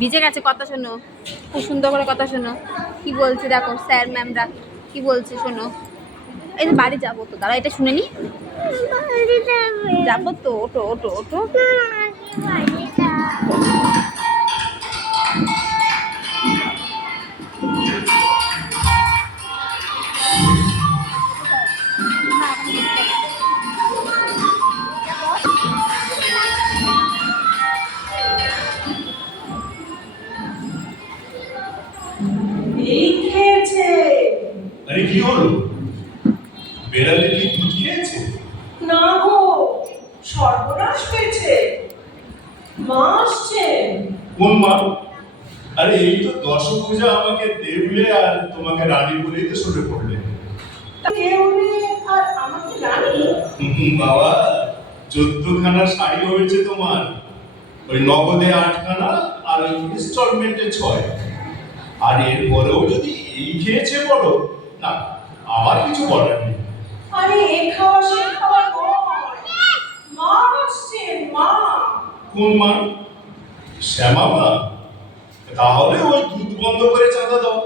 ভিজে গেছে, কথা শোনো, খুব সুন্দর করে কথা শোনো। কি বলছে দেখো স্যার ম্যামরা কি বলছে শোনো। এই যে বাড়ি যাবো তো, দাঁড়া এটা শুনে নি। যাবো তো, ওঠো ওঠো ওঠো। এই খেয়েছে। আরে কি হলো, বেড়ালে কি দুধ খেয়েছে? না গো, সর্বনাশ হয়েছে। মা আসছেন। কোন মা? আরে এই তো দশভূজা আমাকে দেউলে আর তোমাকে রানী বলেই তো সরে পড়লে। দেউলে আর আমাকে রানী? বাবা, 14খানা শাড়ি হয়েছে তোমার, ওই নগদে 8খানা আর ওই ইনস্টলমেন্টে 6। আর এরপরেও যদি এই খেয়েছে বলো না, আমার কিছু বলার নেই। আরে এ খাওয়া সে খাওয়া নয়, মা আসছেন। মা? কোন মা? শ্যামা মা? তাহলে ওই দুধ বন্ধ করে চাঁদা দাও।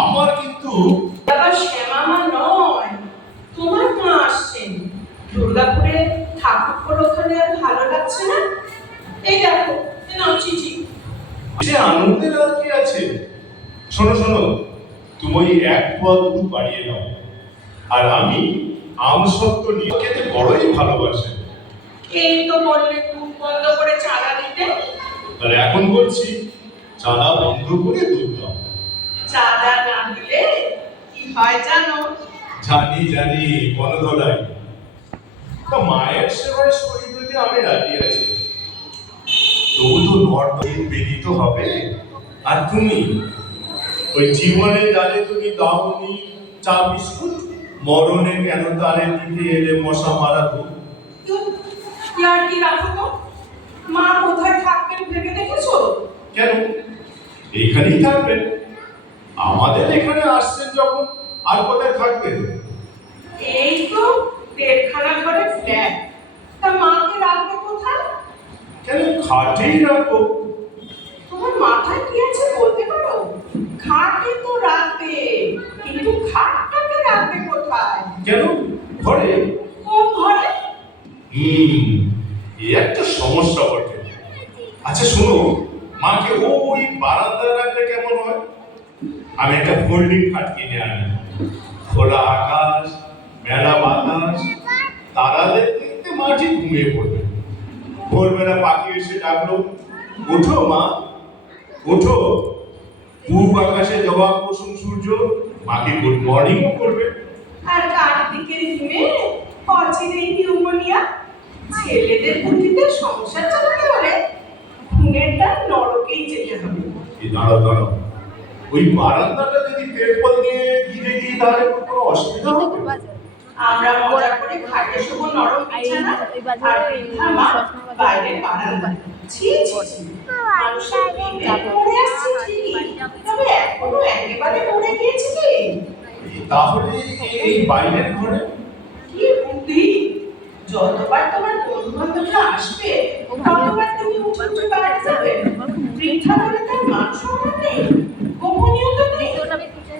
আমার কিন্তু বাবা শ্যামা মা নয়, তোমার মা আসছেন। দুর্গাপুরে ঠাকুর পরখানে আর ভালো লাগছে না, এই দেখো নাও চিঠি। যে আনন্দের আর কি আছে। শোনো শোনো, তুমি ওই 1 পোয়া দুধ বাড়িয়ে নাও, আর আমি আমসত্ব নিয়ে খেতে বড়ই ভালোবাসে। এই তো বললে দুধ বন্ধ করে চাঁদা দিতে। আর এখন বলছি চাঁদা বন্ধ করে দুধ দাও। চাঁদা না দিলে কি হয় জানো? জানি জানি, বনধলাই। তা মায়ের সেবায় শহীদ হতে আমি রাজি আছি, তবু তো নর্দিন বেরিত হবে। আর তুমি ওই জীবনে জানে তুমি দাওনি চা বিস্কুট, মরণে কেন তারে দিতে এলে মশা মারা দুধ। আর কি রাখো তো, মা কোথায় থাকবেন ভেবে দেখেছো? কেন, এইখানেই থাকবেন। আমাদের এখানে আসছেন যখন, আর কোথায় থাকবেন? এই তো 1.5খানা ঘরের ফ্ল্যাট, তা মাকে রাখবে কোথায়? কেন, খাটেই রাখো। তোমার মাথায় কি আছে বলতে পারো? খাটে তো রাখবে, কিন্তু খাটটাকে রাখবে কোথায়? কেন, ঘরে? কোন ঘরে? এই একটা সমস্যা বটে। আচ্ছা শোনো, মাকে ওই বারান্দায় রাখলে কেমন হয়? আমি একটা ফোল্ডিং খাট কিনে আনি, খোলা আকাশ, মেলা বাতাস, তারা দেখতে মা ঠিক ঘুমিয়ে পড়বে। ভোরবেলা পাখি এসে ডাকলো, ওঠো মা ওঠো। পূব আকাশে জবাব কুসুম সূর্য মাকে গুড মর্নিংও করবে। আর কার্তিকের হিমে অচিরেই নিউমোনিয়া। ছেলেদের বুদ্ধিতে সংসার চালাতে হলে খুনেরটা নরকেই যেতে হবে। এই দাঁড়াও দাঁড়াও, ওই বারান্দাটা যদি পেটপল দিয়ে ঘিরে দিই তাহলে কোনো অসুবিধা হবে? আমরা মজা করে খাটে শুভ নরম বিছানা আর বৃদ্ধা মা বাইরে বারান্দা। ছি ছি ছি, মানুষের প্রেমে পড়ে আসছে ঠিকই, তবে এখনো একেবারে মরে গিয়েছে কি? তাহলে এই বাইরের ঘরে কি বুদ্ধি! যতবার তোমার বন্ধু বান্ধবরা আসবে ততবার তুমি উঠে উঠে বাইরে যাবে। বৃদ্ধা বলে তার মান সম্মান নেই, গোপনীয়তা নেই।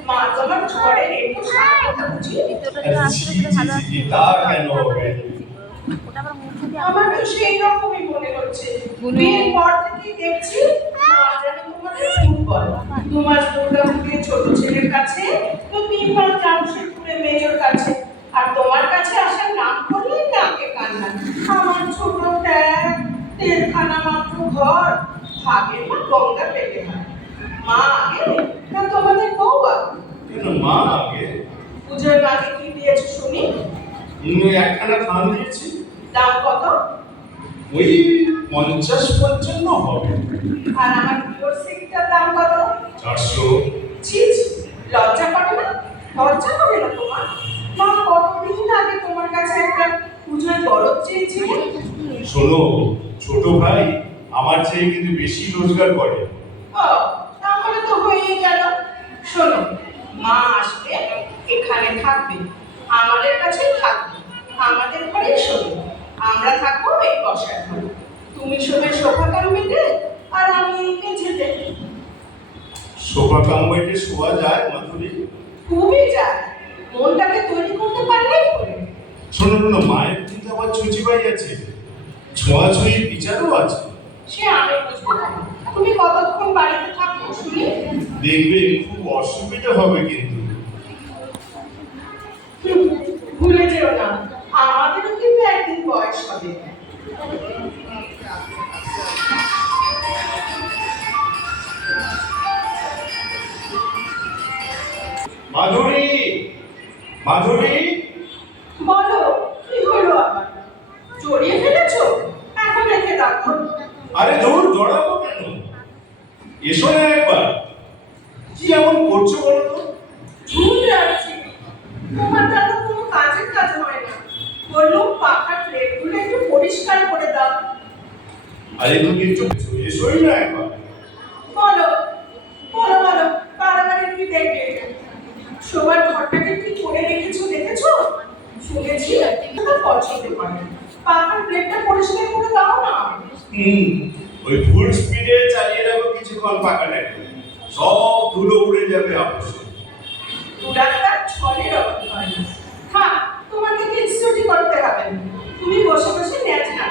মা তোমার ঝড়ের একটু সাথে বুঝি। তা কেন হবে? আমার তো সেই রকমই মনে হচ্ছে। বিয়ের পর থেকেই দেখছি মা যেন তোমাদের ফুটবল। 2 মাস দুর্গাপুরে ছোট ছেলের কাছে, তো 3 মাস জামশেদপুরে মেজর কাছে, আর তোমার কাছে আসার নাম করলেই নাকে কান্না। আমার ছোট ট্যাগ, 1.5খানা মাত্র ঘর, ভাগের মা গঙ্গা পেতে হয়। মা আগে না তোমাদের বউ আগে? কেন মা আগে? পূজার আগে কি দিয়েছো শুনি? 1খানা থান দিয়েছি। দাম কত? ওই 50-55 হবে। আর আমার পিওর সিল্কটার দাম কত? 400। ছি ছি, লজ্জা করে না? লজ্জা করে না তোমার? মা কতদিন আগে তোমার কাছে একটা পূজার বরফ চেয়েছিলেন। শোনো, ছোট ভাই আমার চেয়ে কিন্তু বেশি রোজগার করে। ও, তাহলে তো হয়েই গেল। শোনো, মা আসবে, এখানে থাকবে, আমাদের কাছেই থাকবে, আমাদের ঘরেই শোবে। আমরা থাকবো এই বসার ঘরে। তুমি শোবে সোফা কাম বেডে আর আমি মেঝেতে। সোফা কাম বেডে শোয়া যায় মাধুরী? খুবই যায়, মনটাকে তৈরি করতে পারলেই হলো। শোনো শোনো, মায়ের কিন্তু আবার ছুঁচিবাই আছে, ছোঁয়াছুঁয়ির বিচারও আছে। সে আমি বুঝবো না, তুমি কতক্ষণ বাড়িতে থাকো শুনি। দেখবে খুব অসুবিধা হবে কিন্তু। ভুলে যেও না, আমাদেরও কিন্তু একদিন বয়স হবে। মাধুরী, মাধুরী, বলো কি হলো আবার? জড়িয়ে ফেলেছো? এখন রেখে দেখো। আরে দূর দৌড়াবো কেন, এসো না একবার। কি এমন করছো বলো তো? ঝুল যাচ্ছি, তোমার দ্বারা কোনো কাজের কাজ হয় না। বললুম পাখার প্লেটগুলো একটু পরিষ্কার করে দাও। আরে তুমি একটু এসোই না একবার। বলো বলো বলো, বাড়াবাড়ি কি দেখবে? শোবার ঘরটাকে কি করে রেখেছো দেখেছো? শুনেছি তোমার পছন্দ করে, পাখার প্লেটটা পরিষ্কার করে দাও না। ওই ফুল স্পিডে চালিয়ে রাখো কিছুক্ষণ পাখাটাকে, সব ধুলো উড়ে যাবে আপসে। ডাক্তার ছলের অভাব হয় না। হ্যাঁ, তোমাকে কিচ্ছুটি করতে হবে না, তুমি বসে বসে ন্যাচ না।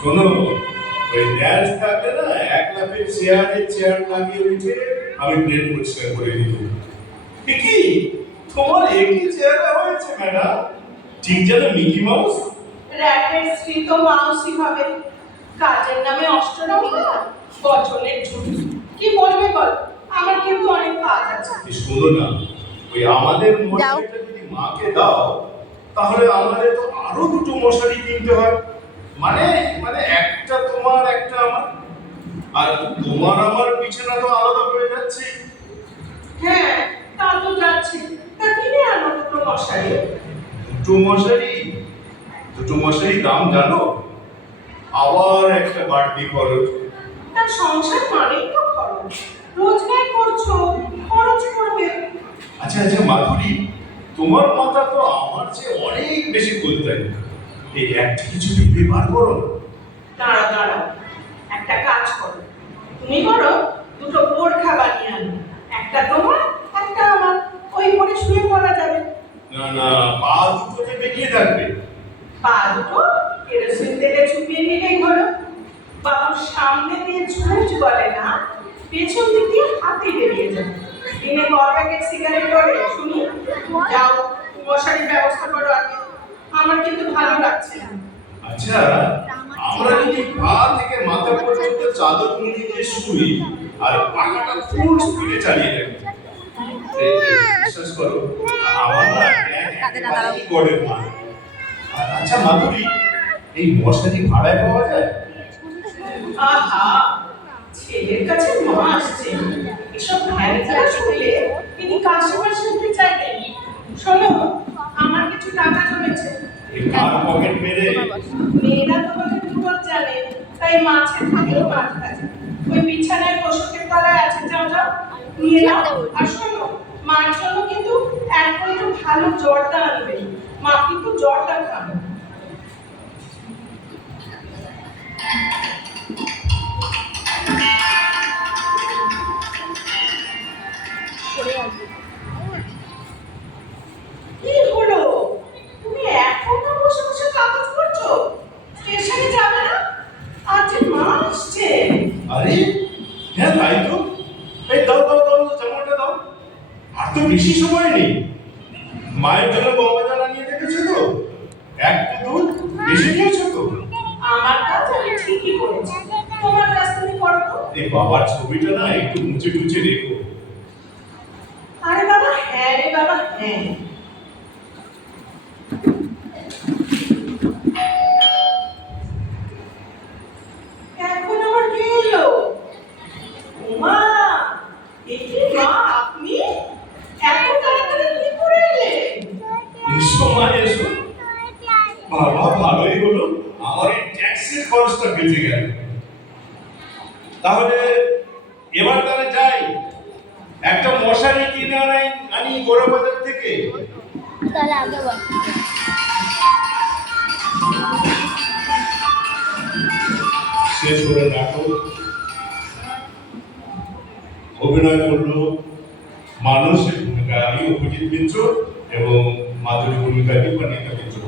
শোনো, ওই ন্যাচ থাকলে না এক লাফে চেয়ার লাগিয়ে উঠে আমি প্লেট পরিষ্কার করে দিত। কি তোমার একই চেহারা হয়েছে ম্যাডাম, ঠিক যেন মিকি মাউস। র‍্যাটের স্ত্রী তো মাউসই হবে, কাজের নামে অষ্টরম্ভা, বচনের ঝুট। কি বলবে বল, আমার কিন্তু অনেক কাজ আছে। শোনো না, ওই আমাদের মশারিটা যদি মাকে দাও তাহলে আমাদের তো আরো দুটো মশারি কিনতে হয়। মানে মানে একটা তোমার একটা আমার, আর তোমার আমার বিছানা তো আলাদা হয়ে যাচ্ছে। হ্যাঁ, তা তো যাচ্ছে, তা কিনে আনো দুটো মশারি। দুটো মশারি দাম জানো? আবার একটা বাড়তি খরচ। তার সংসার মানেই তো খরচ, রোজগার করছো, খরচ করবে। আচ্ছা আচ্ছা মাধুরী, তোমার মাথা তো আমার চেয়ে অনেক বেশি খুলতাই, এই একটা কিছু ভেবে বার করো। দাঁড়া দাঁড়া, একটা কাজ করো, তুমি করো দুটো বোরখা বানিয়ে আনো, একটা তোমার একটা আমার, ওই করে শুয়ে পড়া যাবে। না না, পা দুটোতে বেরিয়ে থাকবে। পা দুটো কেরোসিন তেলে চুপিয়ে নিলেই হলো। বাবুর সামনে দিয়ে ঝুঁচ বলে না, পেছন দিক দিয়ে হাতে বেরিয়ে যাবে। দিনে ক প্যাকেট সিগারেট করে শুনি। যাও, মশারির ব্যবস্থা করো আগে, আমার কিন্তু ভালো লাগছে না। আচ্ছা, আমরা যদি পা থেকে মাথা পর্যন্ত চাদর মুড়ি দিয়ে শুই আর পাখাটা ফুল স্পিডে চালিয়ে রাখি, বিশ্বাস করো আমার না কি করে না। আচ্ছা মাধুরী, এই মশারি ভাড়ায় পাওয়া যায়? আহা, ছেলের কাছে মা আসছে, এসব ভ্যানচারা শুনলে তিনি কাশিমাসি উঠে চাইবেন। শোনো, আমার কিছু টাকা জমেছে। এই কার পকেট মেরে? মেয়েরা তোমাকে দুটো জানে, তাই মাছে থাকলেও মাছ খাচ্ছে। ওই বিছানায় পোশাকের তলায় আছে, যাও যাও নিয়ে নাও। আর শোনো, মার জন্য কিন্তু একটু ভালো জর্দা আনবে, মা কিন্তু জর্দা খাবে। কি হলো, তুমি এখনো বসে বসে কাগজ করছো? স্টেশনে যাবে না? আজ মা আসছে। আরে হ্যাঁ তাই তো, এই দাও দাও দাও জামাটা দাও। আর তো বেশি সময় নেই, মায়ের জন্য গঙ্গা জল আনিয়ে রেখেছো তো? একটু দুধ বেশি নিয়েছো তো? আমার কাজ আমি ঠিকই করেছি, তোমার কাজ তুমি করো তো। এই বাবার ছবিটা না একটু মুছে টুচে রেখো। আরে বাবা হ্যাঁ রে বাবা হ্যাঁ। এখন আমার কি হলো? মা, একি মা আপনি এত তাড়াতাড়ি কি করে এলেন? এসো মা এসো। বাবা ভালোই হলো, আমার এই ট্যাক্সির খরচটা বেঁচে গেল। তাহলে এবার তাহলে যাই, একটা মশারি কিনে আনি গোড়া বাজার থেকে। তাহলে আগে বল। শেষ হলো নাটক, অভিনয় করলো মানুষের ভূমিকা আমি অভিজিৎ মিত্র এবং মাধুরী ভূমিকা দীপান্বিতা মিত্র।